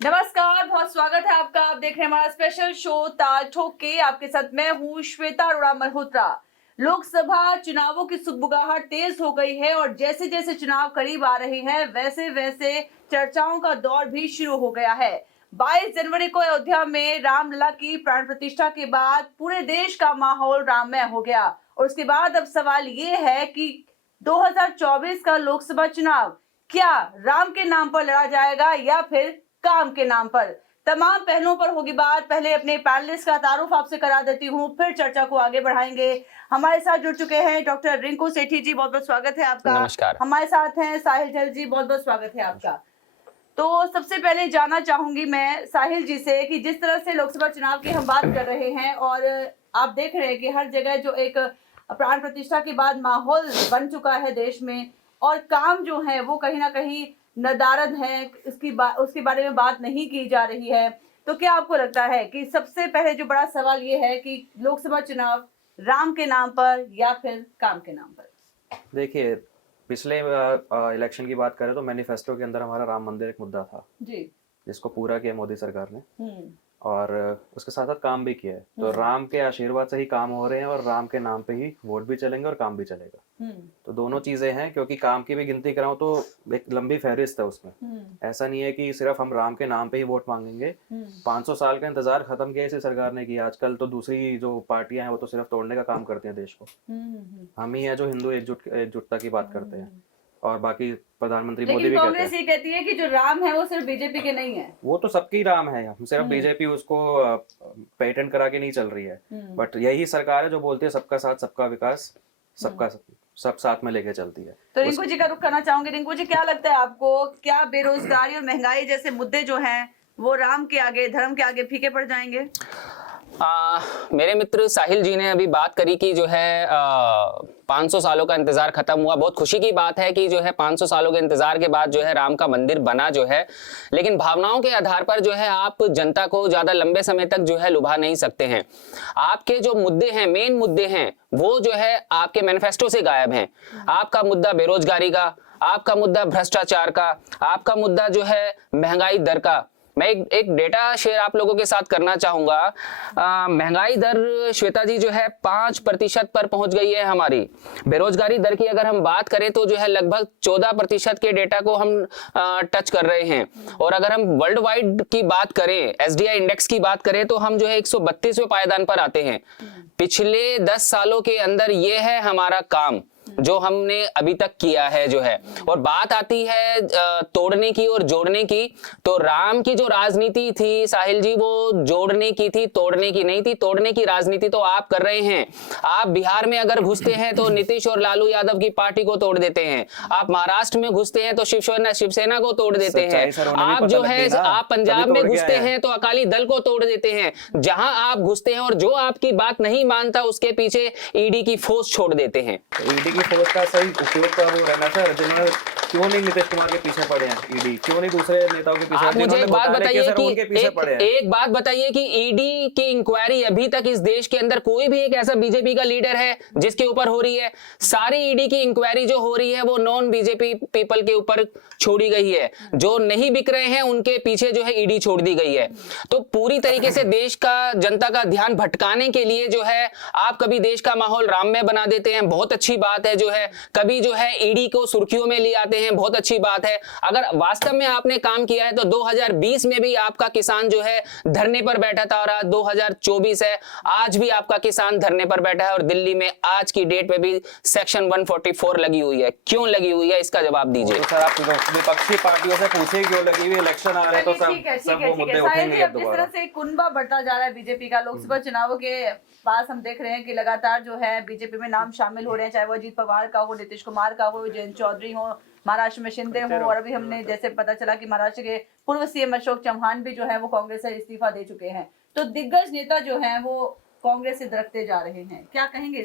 नमस्कार, बहुत स्वागत है आपका। आप देख रहे हैं हमारा स्पेशल शो ताल ठोक के। आपके साथ मैं हूँ श्वेता अरोड़ा मल्होत्रा। लोकसभा चुनावों की सुगबुगाहट तेज हो गई है और जैसे जैसे चुनाव करीब आ रहे हैं वैसे वैसे चर्चाओं का दौर भी शुरू हो गया है। 22 जनवरी को अयोध्या में रामलला की प्राण प्रतिष्ठा के बाद पूरे देश का माहौल राममय हो गया और उसके बाद अब सवाल ये है कि 2024 का लोकसभा चुनाव क्या राम के नाम पर लड़ा जाएगा या फिर काम के नाम पर। तमाम पहलुओं पर होगी बात। पहले अपने पैनलिस्ट का तारुफ आपसे करा देती हूँ, फिर चर्चा को आगे बढ़ाएंगे। हमारे साथ जुड़ चुके हैं डॉक्टर रिंकू सेठी जी, बहुत बहुत स्वागत है आपका। नमस्कार। हमारे साथ हैं साहिल जैल जी, बहुत बहुत स्वागत है आपका। तो सबसे पहले जानना चाहूंगी मैं साहिल जी से कि जिस तरह से लोकसभा चुनाव की हम बात कर रहे हैं और आप देख रहे हैं कि हर जगह जो एक प्राण प्रतिष्ठा के बाद माहौल बन चुका है देश में और काम जो है वो कहीं ना कहीं नदारद है, उसके बारे में बात नहीं की जा रही है। तो क्या आपको लगता है कि सबसे पहले जो बड़ा सवाल ये है कि लोकसभा चुनाव राम के नाम पर या फिर काम के नाम पर? देखिए, पिछले इलेक्शन की बात करें तो मैनिफेस्टो के अंदर हमारा राम मंदिर एक मुद्दा था जी। जिसको पूरा किया मोदी सरकार ने हम्म। और उसके साथ साथ काम भी किया है। तो राम के आशीर्वाद से ही काम हो रहे हैं और राम के नाम पे ही वोट भी चलेंगे और काम भी चलेगा। तो दोनों चीजें हैं, क्योंकि काम की भी गिनती कराऊं तो एक लंबी फहरिस्त है उसमें। ऐसा नहीं है कि सिर्फ हम राम के नाम पे ही वोट मांगेंगे। 500 साल का इंतजार खत्म किया इसी सरकार ने किया। आजकल तो दूसरी जो पार्टियां हैं वो तो सिर्फ तोड़ने का काम करती हैं देश को। हम ही है जो हिंदू एकजुटता की बात करते हैं और बाकी प्रधानमंत्री मोदी भी कहते हैं। कांग्रेस ये कहती है कि जो राम है वो सिर्फ बीजेपी के नहीं है। वो तो सबकी राम है, हम सिर्फ बीजेपी उसको पेटेंट करा के नहीं चल रही है। बट यही सरकार है जो बोलती है सबका साथ सबका विकास, सबका सब साथ में लेके चलती है। तो रिंकू जी का रुख करना चाहूंगी। रिंकू जी, क्या लगता है आपको, क्या बेरोजगारी और महंगाई जैसे मुद्दे जो हैं वो राम के आगे, धर्म के आगे फीके पड़ जाएंगे? मेरे मित्र साहिल जी ने अभी बात करी कि जो है 500 सालों का इंतजार खत्म हुआ। बहुत खुशी की बात है कि जो है 500 सालों के इंतजार के बाद जो है राम का मंदिर बना जो है। लेकिन भावनाओं के आधार पर जो है आप जनता को ज्यादा लंबे समय तक जो है लुभा नहीं सकते हैं। आपके जो मुद्दे हैं, मेन मुद्दे हैं, वो जो है आपके मैनिफेस्टो से गायब हैं। आपका मुद्दा बेरोजगारी का, आपका मुद्दा भ्रष्टाचार का, आपका मुद्दा जो है महंगाई दर का। मैं एक डेटा शेयर आप लोगों के साथ करना चाहूंगा। महंगाई दर श्वेता जी जो है 5% पर पहुंच गई है हमारी। बेरोजगारी दर की अगर हम बात करें तो जो है लगभग 14% के डेटा को हम टच कर रहे हैं। और अगर हम वर्ल्ड वाइड की बात करें, एसडीआई इंडेक्स की बात करें तो हम जो है 132वें पायदान पर आते हैं। पिछले 10 सालों के अंदर ये है हमारा काम जो हमने अभी तक किया है जो है। और बात आती है तोड़ने की और जोड़ने की, तो राम की जो राजनीति थी साहिल जी वो जोड़ने की थी, तोड़ने की नहीं थी। तोड़ने की राजनीति तो आप कर रहे हैं। आप बिहार में अगर घुसते हैं तो नीतीश और लालू यादव की पार्टी को तोड़ देते हैं। आप महाराष्ट्र में घुसते हैं तो शिवसेना को तोड़ देते हैं। आप जो है आप पंजाब में घुसते हैं तो अकाली दल को तोड़ देते हैं। जहां आप घुसते हैं और जो आपकी बात नहीं मानता उसके पीछे ईडी की फोर्स छोड़ देते हैं। ईडी की फोर्स का सही उपयोग का वो रहना था। जिन्होंने क्यों नहीं नीतीश कुमार के पीछे पड़े हैं ईडी, क्यों नहीं दूसरे नेताओं के पीछे? आप मुझे एक बात बताइए कि एक बात बताइए कि ईडी की इंक्वायरी अभी तक इस देश के अंदर कोई भी एक ऐसा बीजेपी का लीडर है जिसके ऊपर हो रही है? सारी ईडी की इंक्वायरी जो हो रही है वो नॉन बीजेपी पीपल के ऊपर छोड़ी गई है। जो नहीं बिक रहे हैं उनके पीछे जो है ईडी छोड़ दी गई है। तो पूरी तरीके से देश का, जनता का ध्यान भटकाने के लिए जो है आप कभी देश का माहौल राममय बना देते हैं, बहुत अच्छी बात है जो है। कभी जो है ईडी को सुर्खियों में ले आते हैं, बहुत अच्छी बात है। अगर वास्तव में आपने काम किया है तो 2020 में भी आपका किसान जो है धरने पर बैठा था और आज 2024 है, आज भी आपका किसान धरने पर बैठा है। और दिल्ली में आज की डेट पे भी सेक्शन 144 लगी हुई है। क्यों लगी हुई है, इसका जवाब दीजिए। तो सर आप विपक्षी पार्टियों से पूछिए क्यों लगी हुई। इलेक्शन आ रहे हैं तो सब वो मुद्दे उठेंगे। अब जिस तरह से कुनबा बढ़ता जा रहा है बीजेपी का, लोकसभा चुनावों के पास हम देख रहे हैं कि लगातार जो है बीजेपी में नाम शामिल हो रहे हैं, चाहे वो अजीत पवार का हो, नीतीश कुमार का हो, जयंत चौधरी हो, महाराष्ट्र में शिंदे हो, और अभी हमने जैसे पता चला कि महाराष्ट्र के पूर्व सीएम अशोक चौहान भी जो है वो कांग्रेस से इस्तीफा दे चुके हैं। तो दिग्गज नेता जो हैं वो कांग्रेस से दरकते जा रहे हैं, क्या कहेंगे?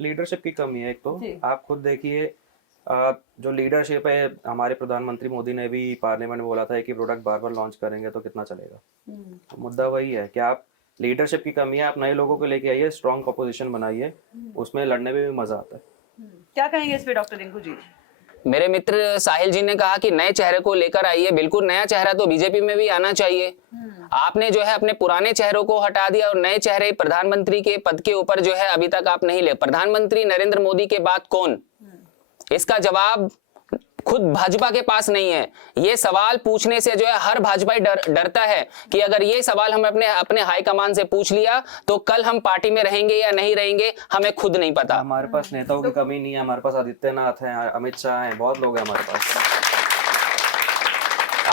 लीडरशिप की कमी है एक तो। आप खुद देखिए, जो लीडरशिप है, हमारे प्रधानमंत्री मोदी ने भी पार्लियामेंट में बोला था कि प्रोडक्ट बार बार लॉन्च करेंगे तो कितना चलेगा। तो मुद्दा वही है कि आप लीडरशिप की कमी है। आप नए लोगों को लेके आइए, स्ट्रॉन्ग अपोजिशन बनाइए, उसमें लड़ने में भी मजा आता है। क्या कहेंगे इस पे डॉक्टर रिंकू जी? मेरे मित्र साहिल जी ने कहा कि नए चेहरे को लेकर आइए। बिल्कुल, नया चेहरा तो बीजेपी में भी आना चाहिए। आपने जो है अपने पुराने चेहरों को हटा दिया और नए चेहरे प्रधानमंत्री के पद के ऊपर जो है अभी तक आप नहीं ले। प्रधानमंत्री नरेंद्र मोदी के बाद कौन? इसका जवाब खुद भाजपा के पास नहीं है। ये सवाल पूछने से जो है हर भाजपाई डरता है कि अगर ये सवाल हम अपने हाईकमान से पूछ लिया तो कल हम पार्टी में रहेंगे या नहीं रहेंगे, हमें खुद नहीं पता। हमारे पास नेताओं की कमी नहीं है, हमारे पास आदित्यनाथ हैं, अमित शाह हैं, बहुत लोग हैं हमारे पास।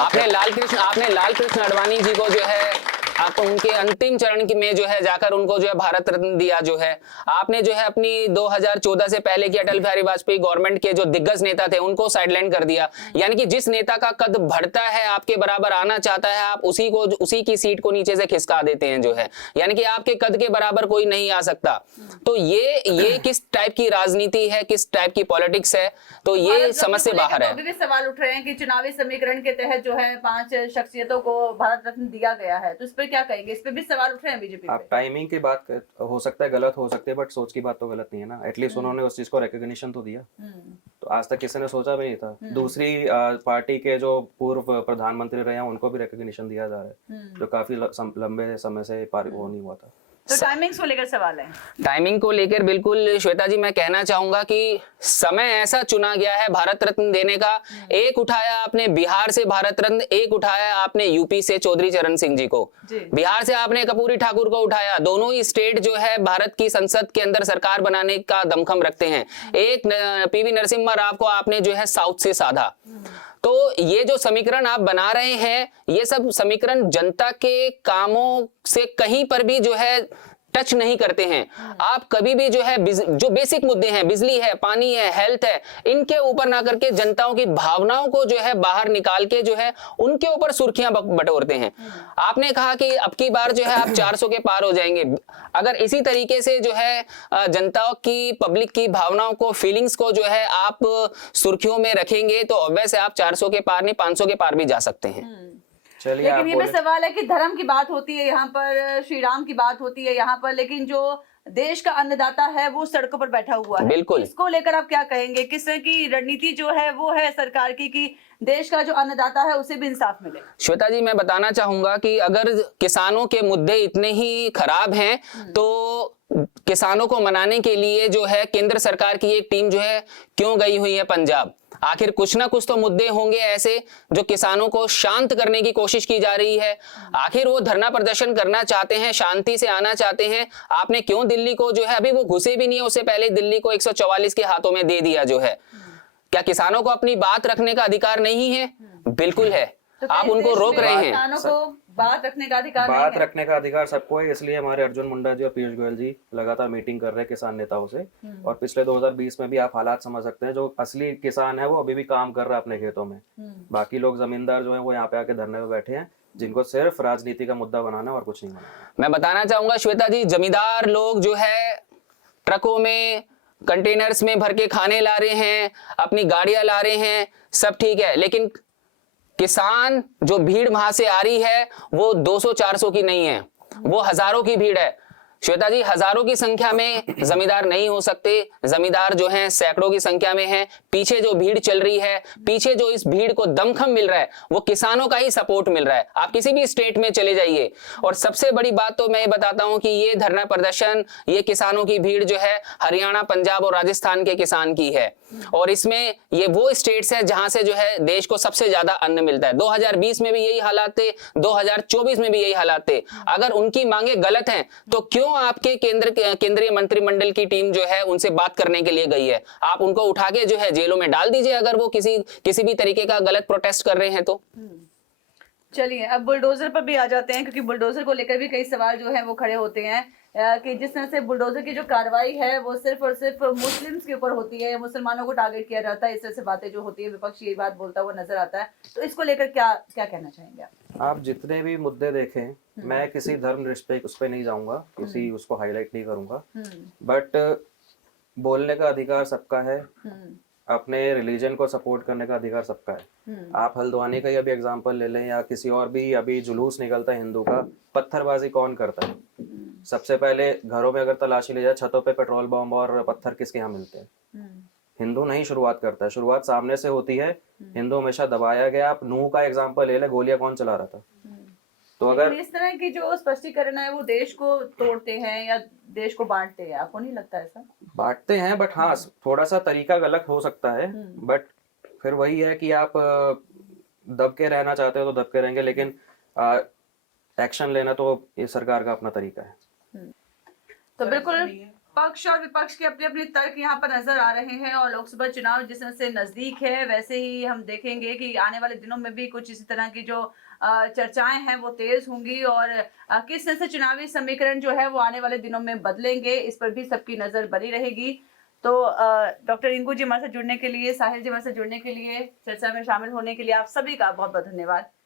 आपने लाल कृष्ण आडवाणी जी को जो है आप उनके अंतिम चरण में जो है जाकर उनको जो है भारत रत्न दिया। जो है आपने जो है अपनी 2014 से पहले की अटल बिहारी वाजपेयी गवर्नमेंट के जो दिग्गज नेता थे उनको साइडलाइन कर दिया। यानी कि जिस नेता का कद बढ़ता है, आपके बराबर आना चाहता है, आप उसी की सीट को नीचे से खिसका देते हैं जो है। यानी कि आपके कद के बराबर कोई नहीं आ सकता। तो ये किस टाइप की राजनीति है, किस टाइप की पॉलिटिक्स है? तो ये समझ से बाहर है। अभी भी सवाल उठ रहे हैं कि चुनावी समीकरण के तहत जो है 5 शख्सियतों को भारत रत्न दिया गया है, तो इस पर क्या कहेंगे? इस पे भी सवाल उठ रहे हैं बीजेपी पे। आप टाइमिंग की बात हो सकता है गलत हो सकती है, बट सोच की बात तो गलत नहीं है ना। एटलीस्ट उन्होंने उस चीज को रिकॉग्निशन तो दिया। तो आज तक किसी ने सोचा भी नहीं था। दूसरी पार्टी के जो पूर्व प्रधानमंत्री रहे हैं उनको भी रिकॉग्निशन दिया जा रहा है, जो काफी लंबे समय से वो नहीं हुआ था। तो टाइमिंग्स को लेकर सवाल है। टाइमिंग को लेकर बिल्कुल श्वेता जी मैं कहना चाहूंगा कि समय ऐसा चुना गया है भारत रत्न देने का। एक उठाया आपने बिहार से भारत रत्न, एक उठाया आपने यूपी से चौधरी चरण सिंह जी को। बिहार से आपने कर्पूरी ठाकुर को उठाया। दोनों ही स्टेट जो है भारत की संसद के अंदर सरकार बनाने का दमखम रखते हैं। एक पीवी नरसिम्हा राव को आपने जो है साउथ से साधा। तो ये जो समीकरण आप बना रहे हैं, ये सब समीकरण जनता के कामों से कहीं पर भी जो है टच नहीं करते हैं। आप कभी भी जो है जो बेसिक मुद्दे हैं, बिजली है, पानी है, हेल्थ है, इनके ऊपर ना करके जनताओं की भावनाओं को जो है बाहर निकाल के जो है उनके ऊपर सुर्खियां बटोरते हैं। आपने कहा कि अब की बार जो है आप 400 के पार हो जाएंगे। अगर इसी तरीके से जो है जनताओं की, पब्लिक की भावनाओं को, फीलिंग्स को जो है आप सुर्खियों में रखेंगे तो वैसे आप 400 के पार नहीं 500 के पार भी जा सकते हैं। लेकिन ये भी सवाल है कि धर्म की बात होती है यहाँ पर, श्री राम की बात होती है यहाँ पर, लेकिन जो देश का अन्नदाता है वो सड़कों पर बैठा हुआ है। बिल्कुल। इसको लेकर आप क्या कहेंगे? किस तरह की रणनीति जो है वो है सरकार की कि देश का जो अन्नदाता है उसे भी इंसाफ मिले? श्वेता जी मैं बताना चाहूंगा कि अगर किसानों के मुद्दे इतने ही खराब हैं तो किसानों को मनाने के लिए जो है केंद्र सरकार की एक टीम जो है क्यों गई हुई है पंजाब? आखिर कुछ ना कुछ तो मुद्दे होंगे ऐसे जो किसानों को शांत करने की कोशिश की जा रही है। आखिर वो धरना प्रदर्शन करना चाहते हैं, शांति से आना चाहते हैं। आपने क्यों दिल्ली को जो है, अभी वो घुसे भी नहीं है, उससे पहले दिल्ली को 144 के हाथों में दे दिया जो है। क्या किसानों को अपनी बात रखने का अधिकार नहीं है? बिल्कुल है। तो आप उनको रोक रहे हैं। किसानों को बात रखने का अधिकार नहीं बात है? रखने का अधिकार सबको है। इसलिए हमारे अर्जुन मुंडा जी और पीयूष गोयल जी लगातार मीटिंग कर रहे हैं किसान नेताओं से। और पिछले 2020 में भी आप हालात समझ सकते हैं, जो असली किसान है वो अभी भी काम कर रहा है अपने खेतों में। बाकी लोग जमींदार जो है वो यहाँ पे आके धरने में बैठे हैं, जिनको सिर्फ राजनीति का मुद्दा बनाना है और कुछ नहीं बनाना। मैं बताना चाहूंगा श्वेता जी, जमींदार लोग जो है ट्रकों में, कंटेनर्स में भर के खाने ला रहे हैं, अपनी गाड़ियां ला रहे हैं, सब ठीक है, लेकिन किसान जो भीड़ वहां से आ रही है वो 200-400 की नहीं है, वो हजारों की भीड़ है। श्वेता जी, हजारों की संख्या में जमींदार नहीं हो सकते। जमींदार जो हैं सैकड़ों की संख्या में हैं। पीछे जो भीड़ चल रही है, पीछे जो इस भीड़ को दमखम मिल रहा है वो किसानों का ही सपोर्ट मिल रहा है। आप किसी भी स्टेट में चले जाइए। और सबसे बड़ी बात तो मैं ये बताता हूं कि ये धरना प्रदर्शन, ये किसानों की भीड़ जो है हरियाणा, पंजाब और राजस्थान के किसान की है। और इसमें ये वो स्टेट्स है जहां से जो है देश को सबसे ज्यादा अन्न मिलता है। 2020 में भी यही हालात थे, 2024 में भी यही हालात थे। अगर उनकी मांगे गलत हैं तो क्यों आपके केंद्रीय मंत्रिमंडल की टीम जो है उनसे बात करने के लिए गई है? आप उनको उठा के जो है जेलों में डाल दीजिए अगर वो किसी भी तरीके का गलत प्रोटेस्ट कर रहे हैं तो। चलिए अब बुलडोजर पर भी आ जाते हैं, क्योंकि बुलडोजर को लेकर भी कई सवाल जो है वो खड़े होते हैं कि जिस तरह से बुलडोजर की जो कार्रवाई है वो सिर्फ और सिर्फ मुस्लिम्स के ऊपर होती है, मुसलमानों को टारगेट किया जाता है, इस तरह से बातें जो होती है, विपक्ष यही बात बोलता हुआ नजर आता है। तो इसको लेकर क्या कहना चाहेंगे आप? जितने भी मुद्दे देखें, मैं किसी धर्म निरपेक्ष उस पर नहीं जाऊंगा, किसी उसको हाईलाइट नहीं करूंगा, बट बोलने का अधिकार सबका है, अपने रिलीजन को सपोर्ट करने का अधिकार सबका है। आप हल्द्वानी का ही अभी एग्जांपल ले लें, या किसी और भी, अभी जुलूस निकलता है हिंदू का, पत्थरबाजी कौन करता है? सबसे पहले घरों में अगर तलाशी ले जाए, छतों पे पेट्रोल बम और पत्थर किसके यहाँ मिलते हैं? हिंदू नहीं शुरुआत करता है, शुरुआत सामने से होती है। हिंदू हमेशा दबाया गया। आप नूह का एग्जांपल ले ले, गोलियां कौन चला रहा था? तो अगर लेकिन इस तरह की जो स्पष्टीकरण है वो देश को तोड़ते हैं या देश को बांटते हैं, आपको नहीं लगता ऐसा? बांटते हैं, बट हाँ थोड़ा सा तरीका गलत हो सकता है। बट फिर वही है कि आप दब के रहना चाहते हो तो दब के रहेंगे, लेकिन एक्शन लेना तो ये सरकार का अपना तरीका है। तो बिल्कुल पक्ष और विपक्ष के अपने अपने तर्क यहाँ पर नजर आ रहे हैं और लोकसभा चुनाव जिस तरह से नजदीक है वैसे ही हम देखेंगे कि आने वाले दिनों में भी कुछ इसी तरह की जो चर्चाएं हैं वो तेज होंगी और किस तरह से चुनावी समीकरण जो है वो आने वाले दिनों में बदलेंगे, इस पर भी सबकी नजर बनी रहेगी। तो डॉक्टर इंगू जी हमारे साथ जुड़ने के लिए, साहिल जी हमारे साथ जुड़ने के लिए, चर्चा में शामिल होने के लिए आप सभी का बहुत बहुत धन्यवाद।